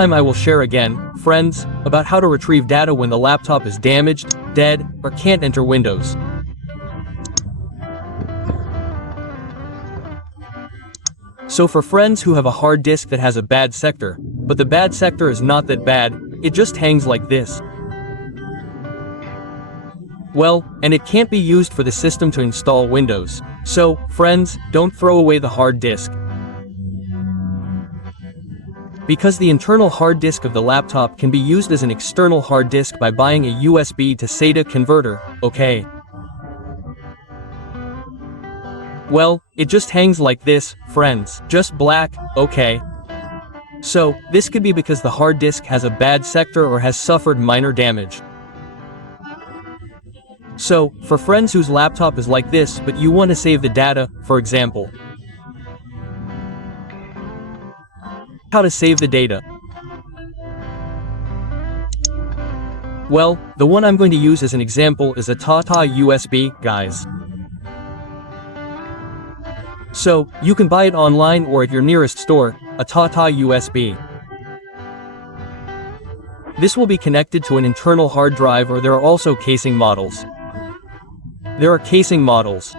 time I will share again, friends, about how to retrieve data when the laptop is damaged, dead, or can't enter Windows. So for friends who have a hard disk that has a bad sector, but the bad sector is not that bad, it just hangs like this. Well, and it can't be used for the system to install Windows. So, friends, don't throw away the hard disk. Because the internal hard disk of the laptop can be used as an external hard disk by buying a USB to SATA converter, okay? Well, it just hangs like this, friends. Just black, okay? So, this could be because the hard disk has a bad sector or has suffered minor damage. So, for friends whose laptop is like this but you want to save the data, for example. How to save the data? Well, the one I'm going to use as an example is a Tata USB, guys. So, you can buy it online or at your nearest store, a Tata USB. This will be connected to an internal hard drive, or there are also casing models. There are casing models.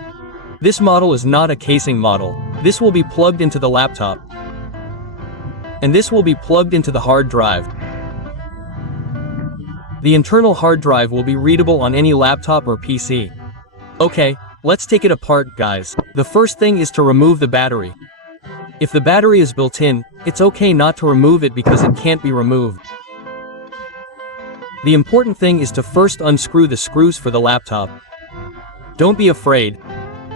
This model is not a casing model. This will be plugged into the laptop. And this will be plugged into the hard drive. The internal hard drive will be readable on any laptop or PC. Okay, let's take it apart, guys. The first thing is to remove the battery. If the battery is built in, it's okay not to remove it because it can't be removed. The important thing is to first unscrew the screws for the laptop. Don't be afraid.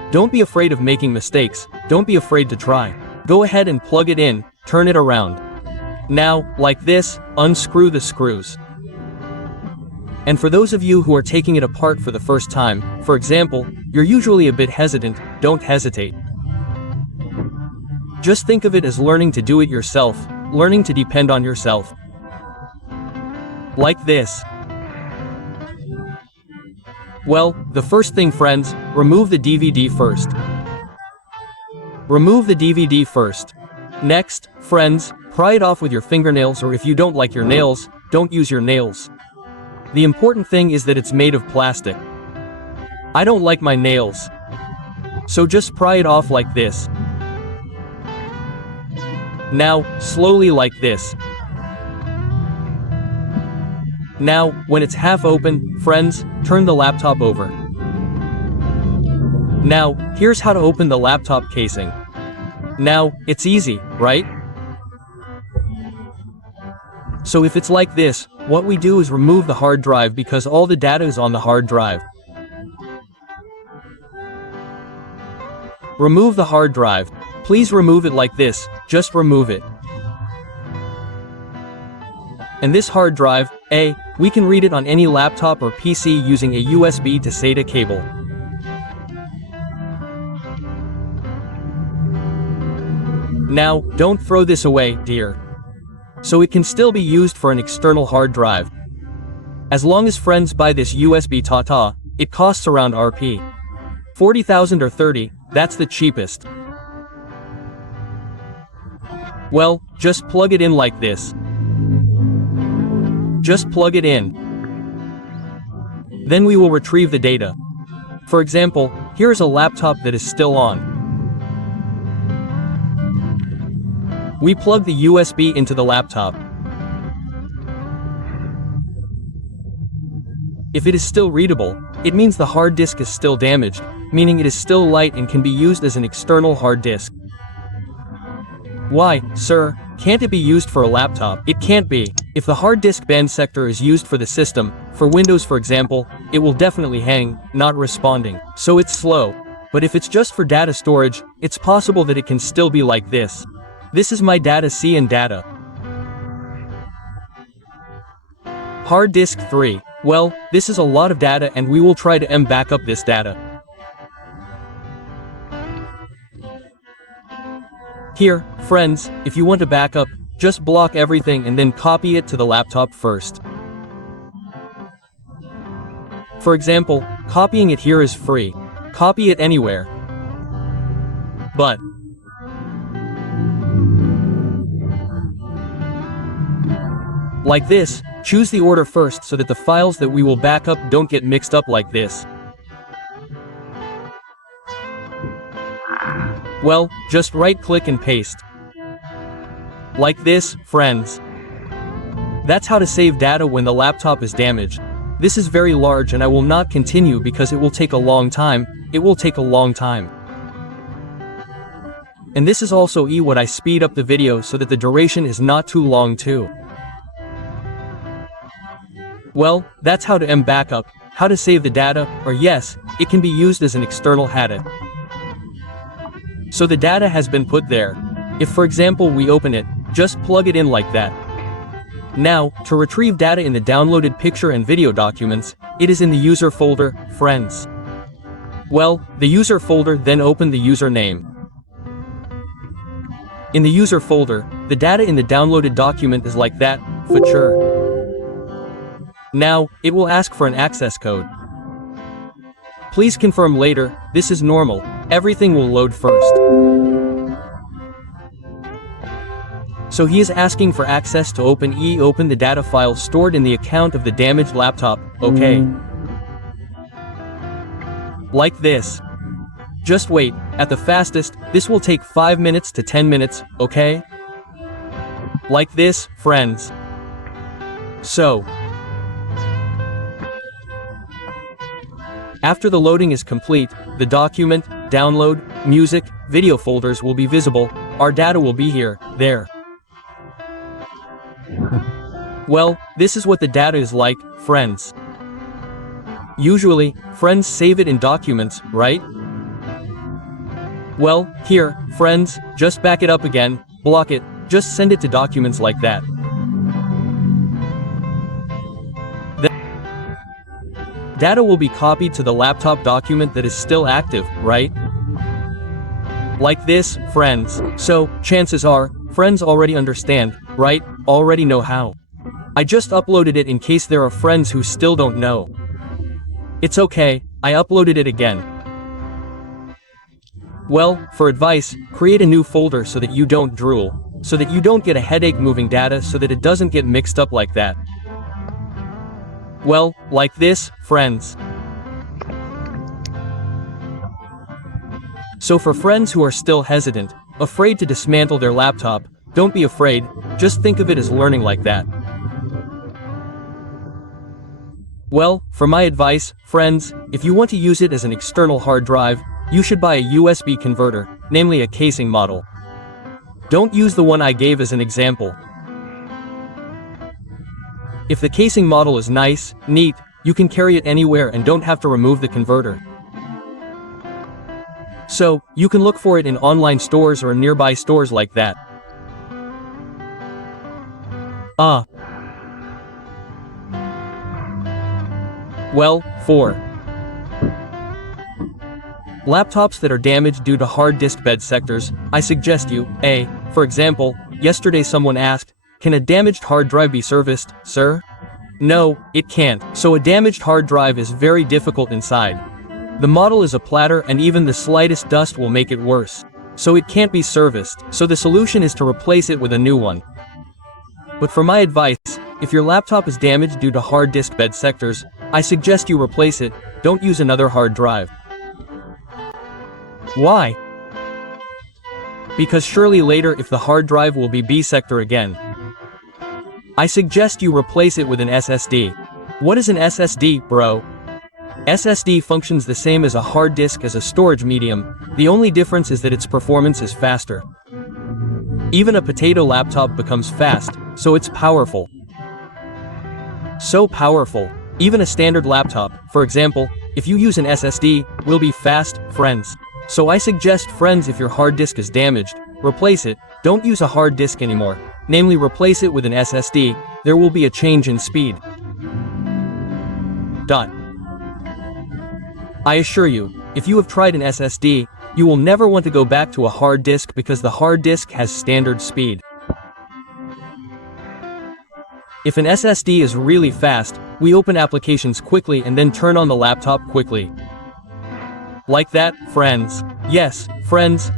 Don't be afraid of making mistakes. Don't be afraid to try. Go ahead and plug it in, turn it around. Now, like this, unscrew the screws. And for those of you who are taking it apart for the first time, for example, you're usually a bit hesitant, don't hesitate. Just think of it as learning to do it yourself, learning to depend on yourself. Like this. Well, the first thing, friends, remove the DVD first. Remove the DVD first. Next, friends, pry it off with your fingernails, or if you don't like your nails, don't use your nails. The important thing is that it's made of plastic. I don't like my nails. So just pry it off like this. Now, slowly like this. Now, when it's half open, friends, turn the laptop over. Now, here's how to open the laptop casing. Now, it's easy, right? So if it's like this, what we do is remove the hard drive because all the data is on the hard drive. Remove the hard drive. Please remove it like this, just remove it. And this hard drive, we can read it on any laptop or PC using a USB to SATA cable. Now, don't throw this away, dear. So it can still be used for an external hard drive. As long as friends buy this USB Tata, it costs around Rp. 40,000 or 30, that's the cheapest. Well, just plug it in like this. Just plug it in. Then we will retrieve the data. For example, here is a laptop that is still on. We plug the USB into the laptop. If it is still readable, it means the hard disk is still damaged, meaning it is still light and can be used as an external hard disk. Why, sir, can't it be used for a laptop? It can't be. If the hard disk band sector is used for the system, for Windows for example, it will definitely hang, not responding. So it's slow. But if it's just for data storage, it's possible that it can still be like this. This is my data C and data. Hard disk 3. Well, this is a lot of data and we will try to back up this data. Here, friends, if you want to back up, just block everything and then copy it to the laptop first. For example, copying it here is free. Copy it anywhere. But Like this, choose the order first so that the files that we will back up don't get mixed up like this. Well, just right-click and paste. Like this, friends. That's how to save data when the laptop is damaged. This is very large and I will not continue because it will take a long time. And this is also what I speed up the video so that the duration is not too long too. Well, that's how to backup, how to save the data, or yes, it can be used as an external data. So the data has been put there. If for example we open it, just plug it in like that. Now, to retrieve data in the downloaded picture and video documents, it is in the user folder, friends. Well, the user folder, then open the username. In the user folder, the data in the downloaded document is like that, feature. Now, it will ask for an access code. Please confirm later, this is normal, everything will load first. So he is asking for access to open the data file stored in the account of the damaged laptop, okay. Like this. Just wait, at the fastest, this will take 5 minutes to 10 minutes, okay? Like this, friends. So, after the loading is complete, the document, download, music, video folders will be visible, our data will be here, there. Well, this is what the data is like, friends. Usually, friends save it in documents, right? Well, here, friends, just back it up again, block it, just send it to documents like that. Data will be copied to the laptop document that is still active, right? Like this, friends. So, chances are, friends already understand, right? Already know how. I just uploaded it in case there are friends who still don't know. It's okay, I uploaded it again. Well, for advice, create a new folder so that you don't drool, so that you don't get a headache moving data so that it doesn't get mixed up like that. Well, like this, friends. So for friends who are still hesitant, afraid to dismantle their laptop, don't be afraid, just think of it as learning like that. Well, for my advice, friends, if you want to use it as an external hard drive, you should buy a USB converter, namely a casing model. Don't use the one I gave as an example. If the casing model is nice, neat, you can carry it anywhere and don't have to remove the converter. So, you can look for it in online stores or nearby stores like that. Well, for laptops that are damaged due to hard disk bed sectors, I suggest you, for example, yesterday someone asked, can a damaged hard drive be serviced, sir? No, it can't, so a damaged hard drive is very difficult inside. The model is a platter and even the slightest dust will make it worse. So it can't be serviced, so the solution is to replace it with a new one. But for my advice, if your laptop is damaged due to hard disk bed sectors, I suggest you replace it, don't use another hard drive. Why? Because surely later if the hard drive will be B sector again. I suggest you replace it with an SSD. What is an SSD, bro? SSD functions the same as a hard disk as a storage medium, the only difference is that its performance is faster. Even a potato laptop becomes fast, so it's powerful. So powerful. Even a standard laptop, for example, if you use an SSD, will be fast, friends. So I suggest friends if your hard disk is damaged, replace it, don't use a hard disk anymore, namely replace it with an SSD, there will be a change in speed. I assure you, if you have tried an SSD, you will never want to go back to a hard disk because the hard disk has standard speed. If an SSD is really fast, we open applications quickly and then turn on the laptop quickly. Like that, friends. Yes, friends.